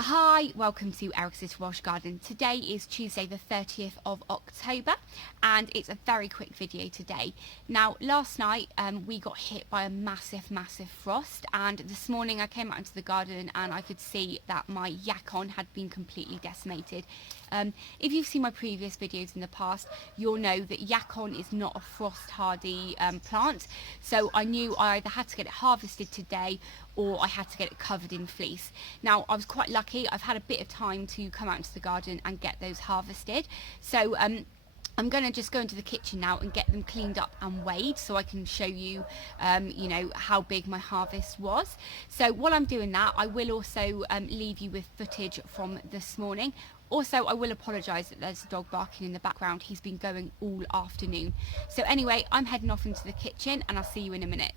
Hi, welcome to Eric's Welsh Garden. Today is Tuesday the 30th of October and it's a very quick video today. Now last night we got hit by a massive frost, and this morning I came out into the garden and I could see that my YACON had been completely decimated. If you've seen my previous videos in the past, you'll know that YACON is not a frost hardy plant, so I knew I either had to get it harvested today or I had to get it covered in fleece. Now I was quite lucky, I've had a bit of time to come out into the garden and get those harvested, so I'm going to just go into the kitchen now and get them cleaned up and weighed so I can show you, you know, how big my harvest was. So while I'm doing that, I will also leave you with footage from this morning. Also, I will apologise that there's a dog barking in the background. He's been going all afternoon. So anyway, I'm heading off into the kitchen and I'll see you in a minute.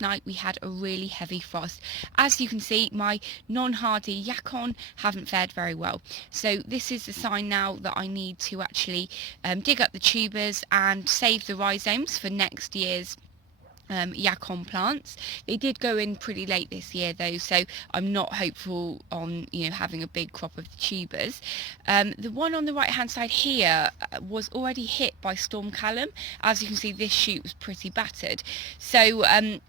Night we had a really heavy frost. As you can see, my non-hardy YACON haven't fared very well, so this is the sign now that I need to actually dig up the tubers and save the rhizomes for next year's YACON plants. They did go in pretty late this year though, so I'm not hopeful on, you know, having a big crop of the tubers. The one on the right hand side here was already hit by Storm Callum. As you can see, this shoot was pretty battered, so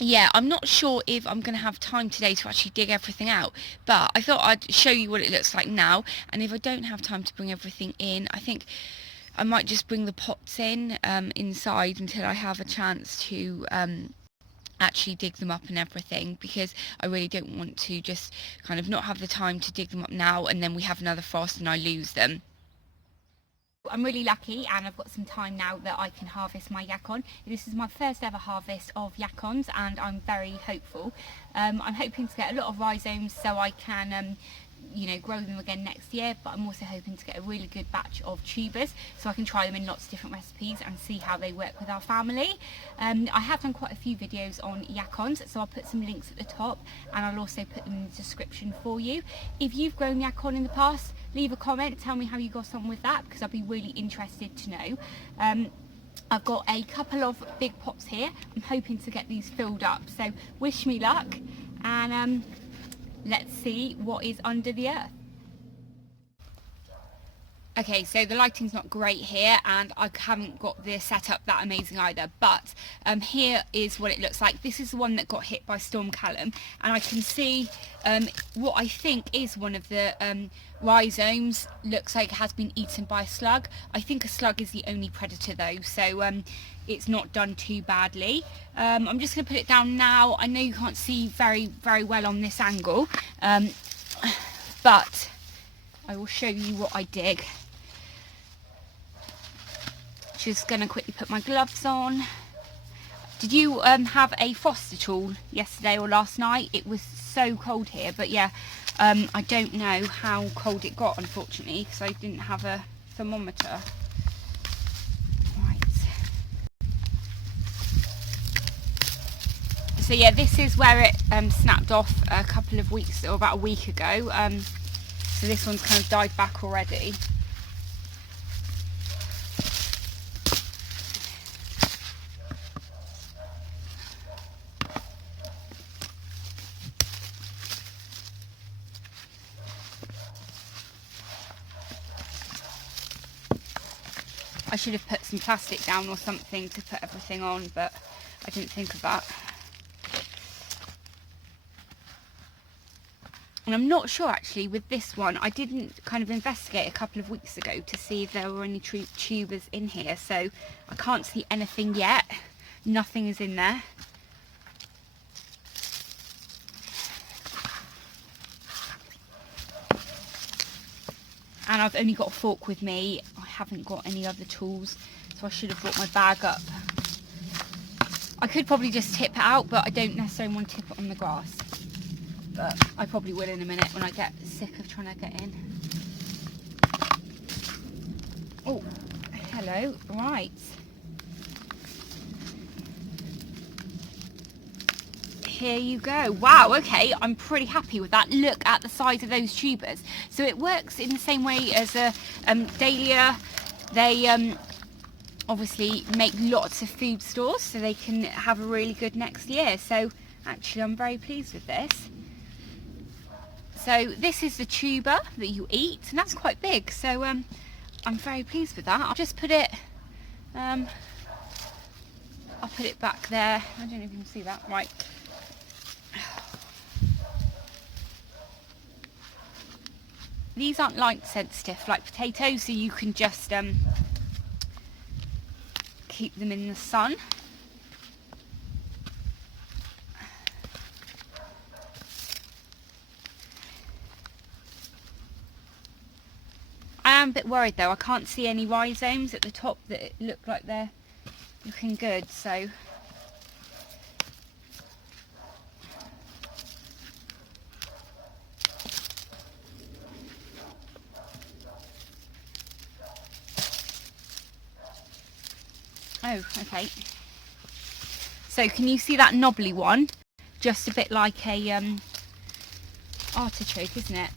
yeah, I'm not sure if I'm going to have time today to actually dig everything out, but I thought I'd show you what it looks like now, and if I don't have time to bring everything in, I think I might just bring the pots in inside until I have a chance to actually dig them up and everything, because I really don't want to just kind of not have the time to dig them up now and then we have another frost and I lose them. I'm really lucky and I've got some time now that I can harvest my YACON. This is my first ever harvest of YACONs and I'm very hopeful. I'm hoping to get a lot of rhizomes so I can you know, grow them again next year, but I'm also hoping to get a really good batch of tubers so I can try them in lots of different recipes and see how they work with our family. I have done quite a few videos on YACONs, so I'll put some links at the top and I'll also put them in the description for you. If you've grown YACON in the past, leave a comment, tell me how you got on with that, because I'd be really interested to know. I've got a couple of big pots here. I'm hoping to get these filled up, so wish me luck, and let's see what is under the earth. Okay, so the lighting's not great here and I haven't got the setup that amazing either, but here is what it looks like. This is the one that got hit by Storm Callum, and I can see what I think is one of the rhizomes looks like it has been eaten by a slug. I think a slug is the only predator though, so it's not done too badly. I'm just going to put it down now. I know you can't see very well on this angle, but I will show you what I dig. Just going to quickly put my gloves on. Did you have a frost at all yesterday or last night? It was so cold here, but yeah, I don't know how cold it got unfortunately because I didn't have a thermometer. Right. So yeah, this is where it snapped off a couple of weeks or about a week ago. So this one's kind of died back already. I should have put some plastic down or something to put everything on, but I didn't think of that. And I'm not sure actually with this one, I didn't kind of investigate a couple of weeks ago to see if there were any tubers in here, so I can't see anything yet. Nothing is in there. And I've only got a fork with me, I haven't got any other tools, so I should have brought my bag up. I could probably just tip it out, but I don't necessarily want to tip it on the grass. But I probably will in a minute when I get sick of trying to get in. Oh, hello, right. Here you go. Wow, okay, I'm pretty happy with that. Look at the size of those tubers. So it works in the same way as a dahlia. They obviously make lots of food stores so they can have a really good next year. So actually I'm very pleased with this. So this is the tuber that you eat, and that's quite big, so I'm very pleased with that. I'll just put it, I'll put it back there. I don't know if you can see that, right. These aren't light sensitive like potatoes, so you can just keep them in the sun. I am a bit worried though, I can't see any rhizomes at the top that look like they're looking good, so oh, okay. So can you see that knobbly one? Just a bit like a artichoke, isn't it?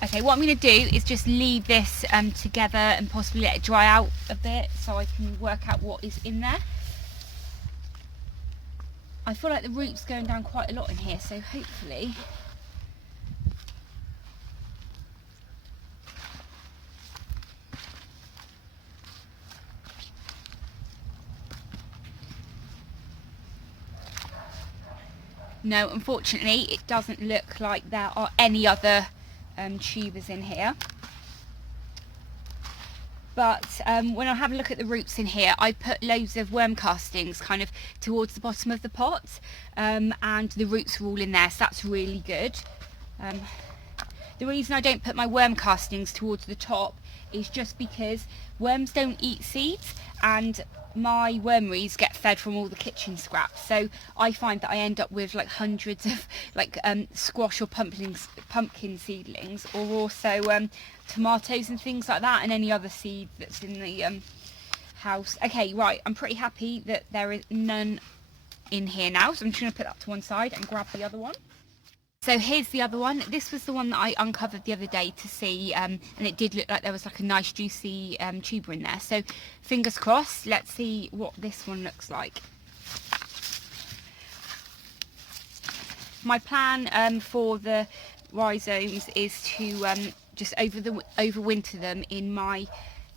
Okay, what I'm going to do is just leave this together and possibly let it dry out a bit so I can work out what is in there. I feel like the root's going down quite a lot in here, so hopefully no, unfortunately it doesn't look like there are any other tubers in here. But when I have a look at the roots in here, I put loads of worm castings kind of towards the bottom of the pot, and the roots are all in there, so that's really good. The reason I don't put my worm castings towards the top is just because worms don't eat seeds, and my wormeries get fed from all the kitchen scraps, so I find that I end up with like hundreds of like squash or pumpkin seedlings, or also tomatoes and things like that, and any other seed that's in the house. Okay, right, I'm pretty happy that there is none in here now, so I'm just going to put that to one side and grab the other one. So here's the other one. This was the one that I uncovered the other day to see, and it did look like there was like a nice juicy tuber in there. So fingers crossed, let's see what this one looks like. My plan for the rhizomes is to just overwinter them in my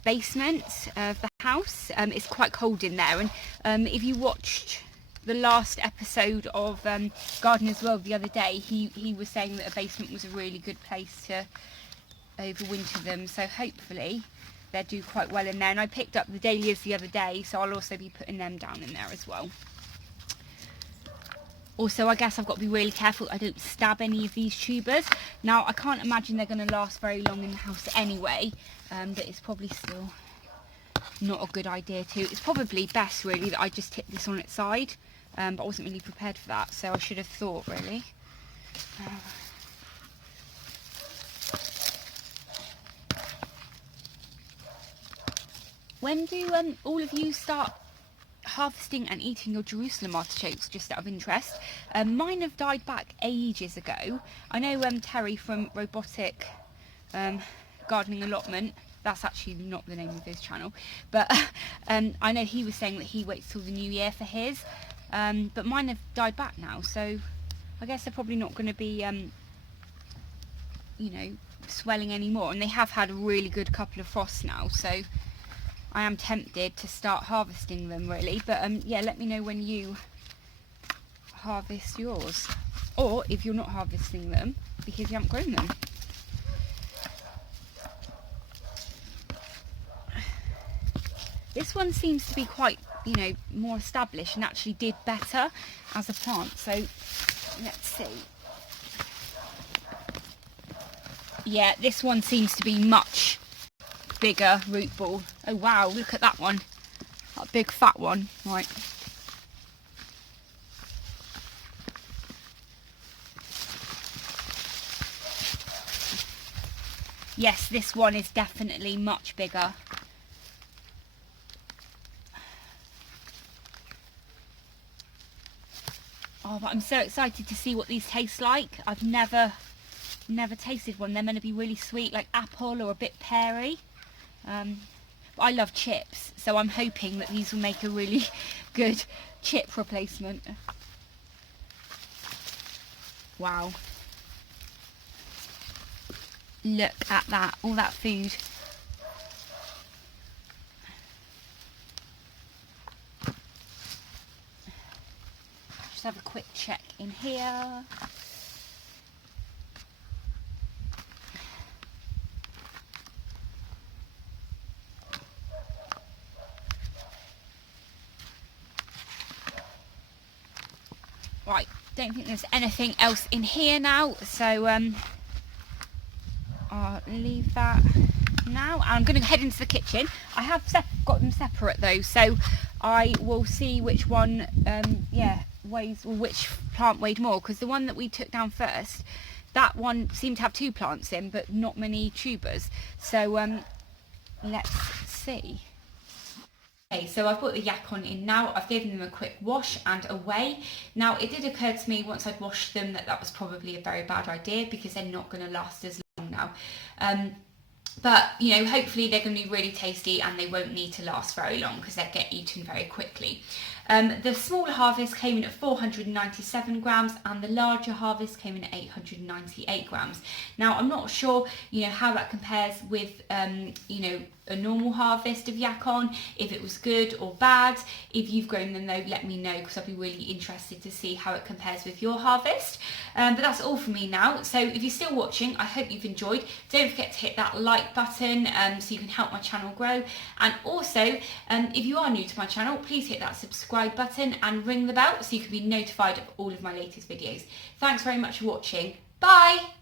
basement of the house. It's quite cold in there, and if you watched the last episode of Gardener's World the other day, he was saying that a basement was a really good place to overwinter them, so hopefully they'll do quite well in there. And I picked up the dahlias the other day, so I'll also be putting them down in there as well. Also, I guess I've got to be really careful I don't stab any of these tubers. Now, I can't imagine they're going to last very long in the house anyway, but it's probably still not a good idea to. It's probably best really that I just tip this on its side, but I wasn't really prepared for that, so I should have thought really. When do all of you start harvesting and eating your Jerusalem artichokes, just out of interest? Mine have died back ages ago. I know Terry from Robotic Gardening Allotment, that's actually not the name of his channel, but I know he was saying that he waits till the new year for his, but mine have died back now, so I guess they're probably not going to be you know, swelling anymore, and they have had a really good couple of frosts now, so I am tempted to start harvesting them really. But yeah, let me know when you harvest yours, or if you're not harvesting them because you haven't grown them. This one seems to be quite, you know, more established and actually did better as a plant, so let's see. Yeah, this one seems to be much bigger root ball. Oh wow, look at that one, that big fat one. Right, yes, this one is definitely much bigger. Oh, but I'm so excited to see what these taste like. I've never tasted one. They're meant to be really sweet, like apple or a bit peary. But I love chips, so I'm hoping that these will make a really good chip replacement. Wow. Look at that, all that food. Just have a quick check in here. Right, don't think there's anything else in here now, so I'll leave that now. I'm going to head into the kitchen. I have got them separate though, so I will see which one weighs, or which plant weighed more, because the one that we took down first, that one seemed to have 2 plants in but not many tubers, so let's see. Okay, so I've put the YACON in now. I've given them a quick wash and a weigh. Now, it did occur to me once I'd washed them that was probably a very bad idea, because they're not going to last as long now. But, you know, hopefully they're going to be really tasty and they won't need to last very long, because they get eaten very quickly. The smaller harvest came in at 497 grams and the larger harvest came in at 898 grams. Now, I'm not sure, you know, how that compares with, you know, a normal harvest of YACON, if it was good or bad. If you've grown them though, let me know, because I'll be really interested to see how it compares with your harvest. But that's all for me now. So if you're still watching, I hope you've enjoyed. Don't forget to hit that like button so you can help my channel grow. And also, if you are new to my channel, please hit that subscribe button and ring the bell so you can be notified of all of my latest videos. Thanks very much for watching. Bye!